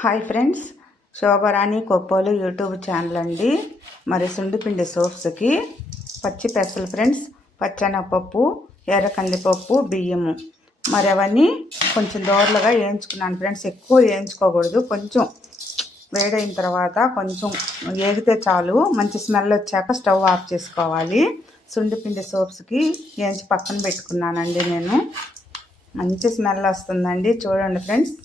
Hi friends, Shobharani Koppolu YouTube channel అండి. మరి సుండిపిండి సోప్స్కి పచ్చి పెసలు ఫ్రెండ్స్, పచ్చెనగపప్పు, ఎర్ర కందిపప్పు, బియ్యము మరి అవన్నీ కొంచెం దోరలుగా వేయించుకున్నాను ఫ్రెండ్స్. ఎక్కువ వేయించుకోకూడదు, కొంచెం వేడైన తర్వాత కొంచెం ఏగితే చాలు. మంచి స్మెల్ వచ్చాక స్టవ్ ఆఫ్ చేసుకోవాలి. సుండిపిండి సోప్స్కి వేయించి పక్కన పెట్టుకున్నానండి నేను. మంచి స్మెల్ వస్తుందండి, చూడండి ఫ్రెండ్స్.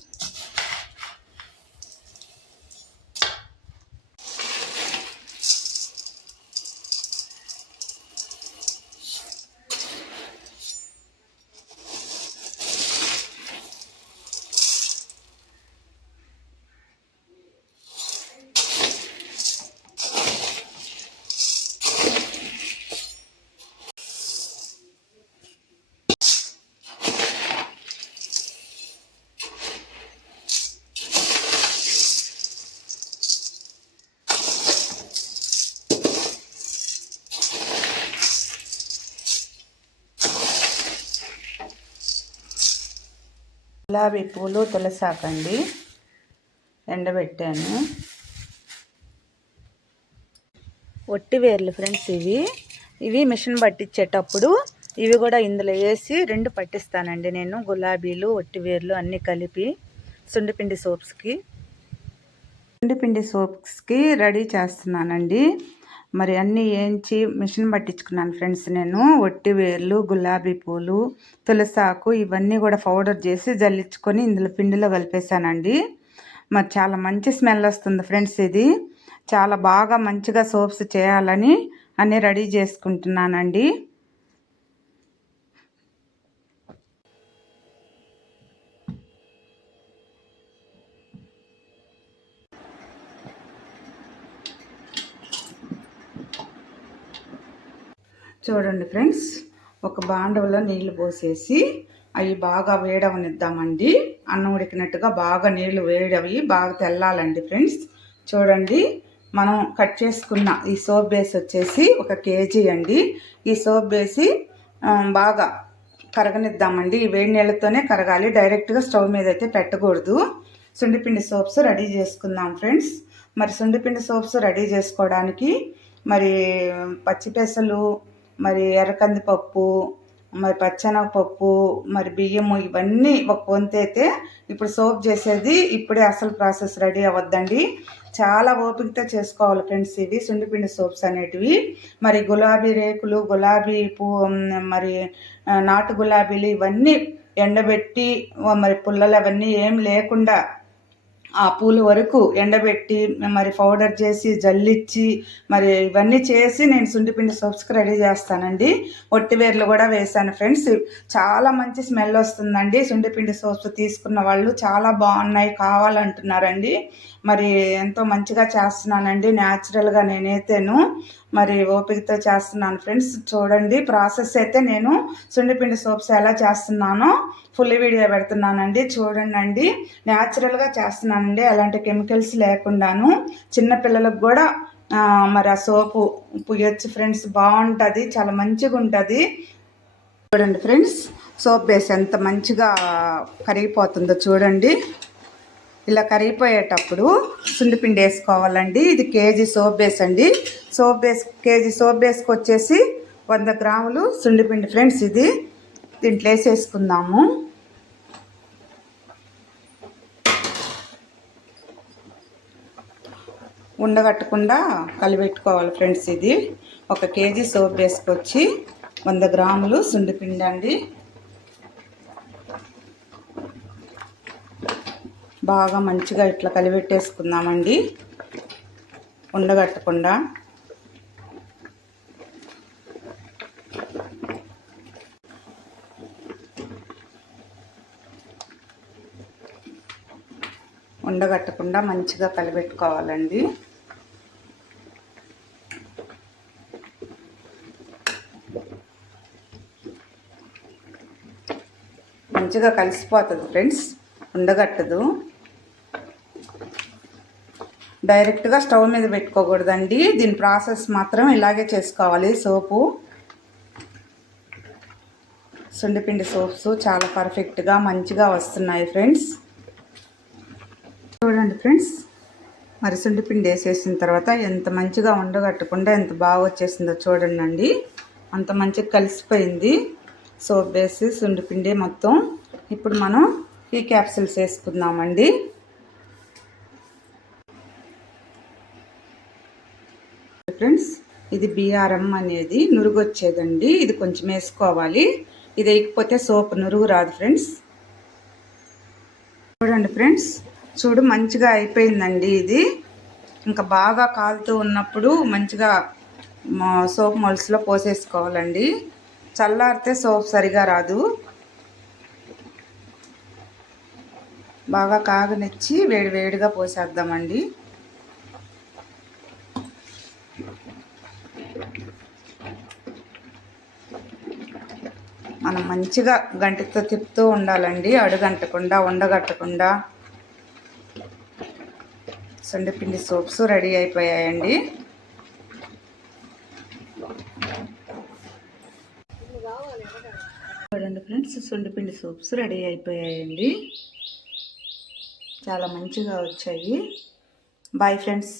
గులాబీ పూలు, తులసాకండి ఎండబెట్టాను. ఒట్టి వేర్లు ఫ్రెండ్స్, ఇవి మిషన్ పట్టించేటప్పుడు ఇవి కూడా ఇందులో వేసి రెండు పట్టిస్తానండి నేను. గులాబీలు, ఒట్టి వేర్లు అన్నీ కలిపి సుండిపిండి సోప్స్కి రెడీ చేస్తున్నానండి. మరి అన్నీ వేయించి మిషన్ పట్టించుకున్నాను ఫ్రెండ్స్ నేను. ఒట్టి వేర్లు, గులాబీ పూలు, తులసాకు ఇవన్నీ కూడా పౌడర్ చేసి జల్లించుకొని ఇందులో పిండిలో కలిపేశానండి. మరి చాలా మంచి స్మెల్ వస్తుంది ఫ్రెండ్స్. ఇది చాలా బాగా మంచిగా సోప్స్ చేయాలని అన్నీ రెడీ చేసుకుంటున్నానండి. చూడండి ఫ్రెండ్స్, ఒక బాండవలో నీళ్లు పోసేసి అవి బాగా వేడవనిద్దామండి. అన్నం ఉడికినట్టుగా బాగా నీళ్లు వేడవి బాగా తెల్లాలండి ఫ్రెండ్స్. చూడండి, మనం కట్ చేసుకున్న ఈ సోప్ బేస్ వచ్చేసి 1 kg అండి. ఈ సోప్ బేసి బాగా కరగనిద్దామండి. ఈ వేడి నీళ్ళతోనే కరగాలి, డైరెక్ట్గా స్టవ్ మీద అయితే పెట్టకూడదు. సుండిపిండి సోప్స్ రెడీ చేసుకుందాం ఫ్రెండ్స్. మరి సుండిపిండి సోప్స్ రెడీ చేసుకోవడానికి మరి పచ్చిపెసలు, మరి ఎర్రకందిపప్పు, మరి పచ్చెనగపప్పు, మరి బియ్యము ఇవన్నీ ఒక వంతు అయితే ఇప్పుడు సోప్ చేసేది ఇప్పుడే అసలు ప్రాసెస్ రెడీ అవ్వద్దండి. చాలా ఓపికతో చేసుకోవాలి ఫ్రెండ్స్ ఇవి సుండిపిండి సోప్స్ అనేటివి. మరి గులాబీ రేకులు, గులాబీ మరి నాటు గులాబీలు ఇవన్నీ ఎండబెట్టి మరి పుల్లలు అవన్నీ ఏం లేకుండా ఆ పూల వరకు ఎండబెట్టి మరి పౌడర్ చేసి జల్లిచ్చి మరి ఇవన్నీ చేసి నేను సుండిపిండి సోప్స్కి రెడీ చేస్తానండి. ఒట్టివేర్లు కూడా వేసాను ఫ్రెండ్స్. చాలా మంచి స్మెల్ వస్తుందండి. సుండిపిండి సోప్స్ తీసుకున్న వాళ్ళు చాలా బాగున్నాయి కావాలంటున్నారండి. మరి ఎంతో మంచిగా చేస్తున్నానండి, న్యాచురల్గా నేనైతేను మరి ఓపికతో చేస్తున్నాను ఫ్రెండ్స్. చూడండి, ప్రాసెస్ అయితే నేను సుండిపిండి సోప్స్ ఎలా చేస్తున్నానో ఫుల్ వీడియో పెడుతున్నానండి. చూడండి, న్యాచురల్గా చేస్తున్నానండి, అలాంటి కెమికల్స్ లేకుండాను. చిన్నపిల్లలకు కూడా మరి ఆ సోపు పుయ్యొచ్చు ఫ్రెండ్స్. బాగుంటుంది, చాలా మంచిగా ఉంటుంది. చూడండి ఫ్రెండ్స్, సోప్ బేస్ ఎంత మంచిగా కరిగిపోతుందో చూడండి. ఇలా కరిగిపోయేటప్పుడు సుండిపిండి వేసుకోవాలండి. ఇది కేజీ సోప్ బేస్ అండి. కేజీ సోప్ బేస్కి వచ్చేసి 100 గ్రాములు సుండిపిండి ఫ్రెండ్స్. ఇది దీంట్లో వేసేసుకుందాము. ఉండగట్టకుండా కలిపెట్టుకోవాలి ఫ్రెండ్స్. ఇది 1 kg సోప్ వేసుకొచ్చి 100 గ్రాములు సుండిపిండి అండి. బాగా మంచిగా ఇట్లా కలిపెట్టేసుకుందామండి ఉండగట్టకుండా. ఉండగట్టకుండా మంచిగా కలిపెట్టుకోవాలండి. మంచిగా కలిసిపోతుంది ఫ్రెండ్స్, ఉండగట్టదు. డైరెక్ట్గా స్టవ్ మీద పెట్టుకోకూడదండి. దీని ప్రాసెస్ మాత్రం ఇలాగే చేసుకోవాలి. సోపు సుండిపిండి సోప్స్ చాలా పర్ఫెక్ట్గా మంచిగా వస్తున్నాయి ఫ్రెండ్స్. చూడండి ఫ్రెండ్స్, మరి సుండిపిండి వేసేసిన తర్వాత ఎంత మంచిగా ఉండగట్టకుండా ఎంత బాగా వచ్చేసిందో చూడండి. అంత మంచిగా కలిసిపోయింది సోప్ వేసి సుండిపిండి మొత్తం. ఇప్పుడు మనం ఈ క్యాప్సిల్స్ వేసుకుందామండి. ఫ్రెండ్స్, ఇది బిఆర్ఎం అనేది నురుగు వచ్చేదండి. ఇది కొంచెం వేసుకోవాలి. ఇది వేయకపోతే సోప్ నురుగు రాదు ఫ్రెండ్స్. చూడండి ఫ్రెండ్స్, మంచిగా అయిపోయిందండి. ఇది ఇంకా బాగా కాలుతూ ఉన్నప్పుడు మంచిగా సోప్ మొలసులో పోసేసుకోవాలండి. చల్లారితే సోప్ సరిగా రాదు. బాగా కాగనిచ్చి వేడిగా పోసేద్దామండి. మనం మంచిగా గంటతో తిప్పుతూ ఉండాలండి, అడుగంటకుండా ఉండగట్టకుండా. సుండిపిండి సోప్స్ రెడీ అయిపోయాయండి. చూడండి ఫ్రెండ్స్, సుండిపిండి సోప్స్ రెడీ అయిపోయాయండి. చాలా మంచిగా వచ్చాయి. Boy friends.